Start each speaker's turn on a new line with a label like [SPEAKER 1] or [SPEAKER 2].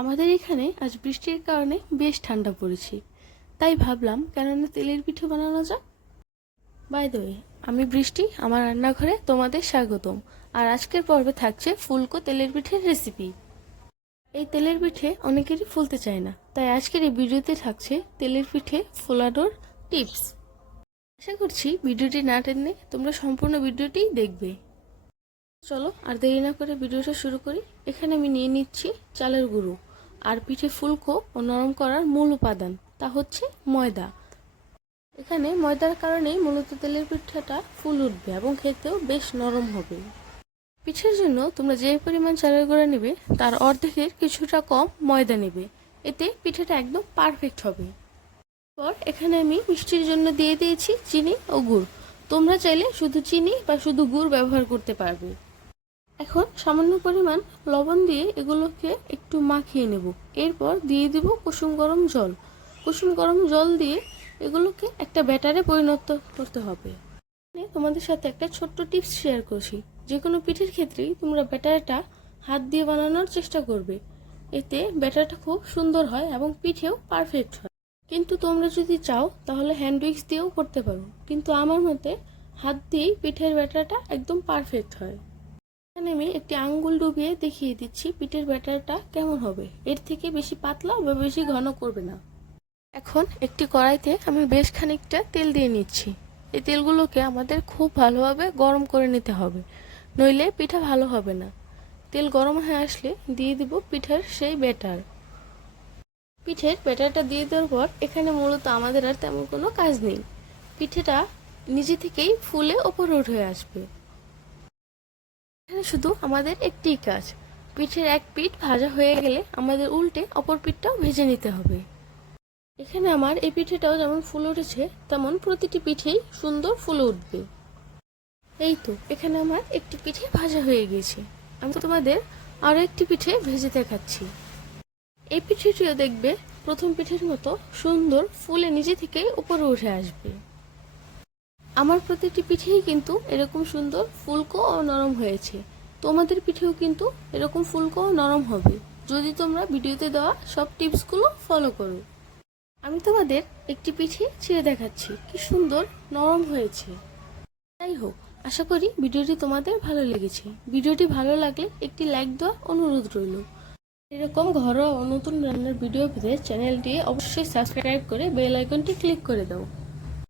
[SPEAKER 1] আমাদের এখানে আজ বৃষ্টির কারণে বেশ ঠান্ডা পড়েছে। তাই ভাবলাম, কেননা তেলের পিঠে বানানো যাক। বাই দ্য আমি বৃষ্টি, আমার রান্নাঘরে তোমাদের স্বাগতম। আর আজকের পর্বে থাকছে ফুলকো তেলের পিঠের রেসিপি এই তেলের পিঠে অনেকেরই ফুলতে চায় না, তাই আজকের এই ভিডিওতে থাকছে তেলের পিঠে ফোলানোর টিপস। আশা করছি ভিডিওটি না টেনে তোমরা সম্পূর্ণ ভিডিওটি দেখবে। চলো, আর দেরি না করে ভিডিওটা শুরু করি। এখানে আমি নিয়ে নিচ্ছি চালের গুঁড়ো আর পিঠে ফুলকো ও নরম করার মূল উপাদান, তা হচ্ছে ময়দা। এখানে ময়দার কারণেই মূলত তেলের পিঠাটা ফুল উঠবে এবং খেতেও বেশ নরম হবে। পিঠের জন্য তোমরা যে পরিমাণ চালের গুঁড়া নেবে, তার অর্ধেকের কিছুটা কম ময়দা নেবে। এতে পিঠাটা একদম পারফেক্ট হবে। পর এখানে আমি মিষ্টির জন্য দিয়ে দিয়েছি চিনি ও গুড়। তোমরা চাইলে শুধু চিনি বা শুধু গুড় ব্যবহার করতে পারবে। এখন সামান্য পরিমাণ লবণ দিয়ে এগুলোকে একটু মাখিয়ে নেব। এরপর দিয়ে দিব কুসুম গরম জল। কুসুম গরম জল দিয়ে এগুলোকে একটা ব্যাটারে পরিণত করতে হবে। তোমাদের সাথে একটা ছোট্ট টিপস শেয়ার করছি। যে কোনো পিঠের ক্ষেত্রেই তোমরা ব্যাটারটা হাত দিয়ে বানানোর চেষ্টা করবে। এতে ব্যাটারটা খুব সুন্দর হয় এবং পিঠেও পারফেক্ট হয়। কিন্তু তোমরা যদি চাও, তাহলে হ্যান্ড উইক্স দিয়েও করতে পারো। কিন্তু আমার মতে, হাত দিয়েই পিঠের ব্যাটারটা একদম পারফেক্ট হয়। এখানে আমি একটি আঙ্গুল ডুবিয়ে দেখিয়ে দিচ্ছি পিঠের ব্যাটারটা কেমন হবে। এর থেকে বেশি পাতলা বা বেশি ঘন করবে না। এখন একটি কড়াইতে আমি বেশ খানিকটা তেল দিয়ে নিচ্ছি। এই তেলগুলোকে আমাদের খুব ভালোভাবে গরম করে নিতে হবে, নইলে পিঠা ভালো হবে না। তেল গরম হয়ে আসলে দিয়ে দিব পিঠার সেই ব্যাটার। পিঠের ব্যাটারটা দিয়ে দেওয়ার পর এখানে মূলত আমাদের আর তেমন কোনো কাজ নেই। পিঠেটা নিজে থেকেই ফুলে ওপরে উঠে আসবে। এখানে শুধু আমাদের একটি কাজ। পিঠের এক পিঠ ভাজা হয়ে গেলে আমাদের উল্টে অপর পিঠটাও ভেজে নিতে হবে। এখানে আমার এই পিঠেটাও যেমন ফুল উঠেছে, তেমন প্রতিটি পিঠেই সুন্দর ফুলে উঠবে। এই তো, এখানে আমার একটি পিঠে ভাজা হয়ে গেছে আমি তোমাদের আরও একটি পিঠে ভেজে দেখাচ্ছি। এই পিঠেটিও দেখবে প্রথম পিঠের মতো সুন্দর ফুলে নিজে থেকে উপরে উঠে আসবে। আমার প্রতিটি পিঠেই কিন্তু এরকম সুন্দর ফুলকো ও নরম হয়েছে। তোমাদের পিঠেও কিন্তু এরকম ফুলকো ও নরম হবে। যদি তোমরা ভিডিওতে দেওয়া সব টিপসগুলো ফলো করো। আমি তোমাদের একটি পিঠে ছিঁড়ে দেখাচ্ছি। কি সুন্দর নরম হয়েছে। যাই হোক আশা করি ভিডিওটি তোমাদের ভালো লেগেছে। ভিডিওটি ভালো লাগলে একটি লাইক দেওয়া অনুরোধ রইল। এরকম ঘরোয়া ও নতুন রান্নার ভিডিও পেতে চ্যানেলটি অবশ্যই সাবস্ক্রাইব করে বেল আইকনটি ক্লিক করে দাও।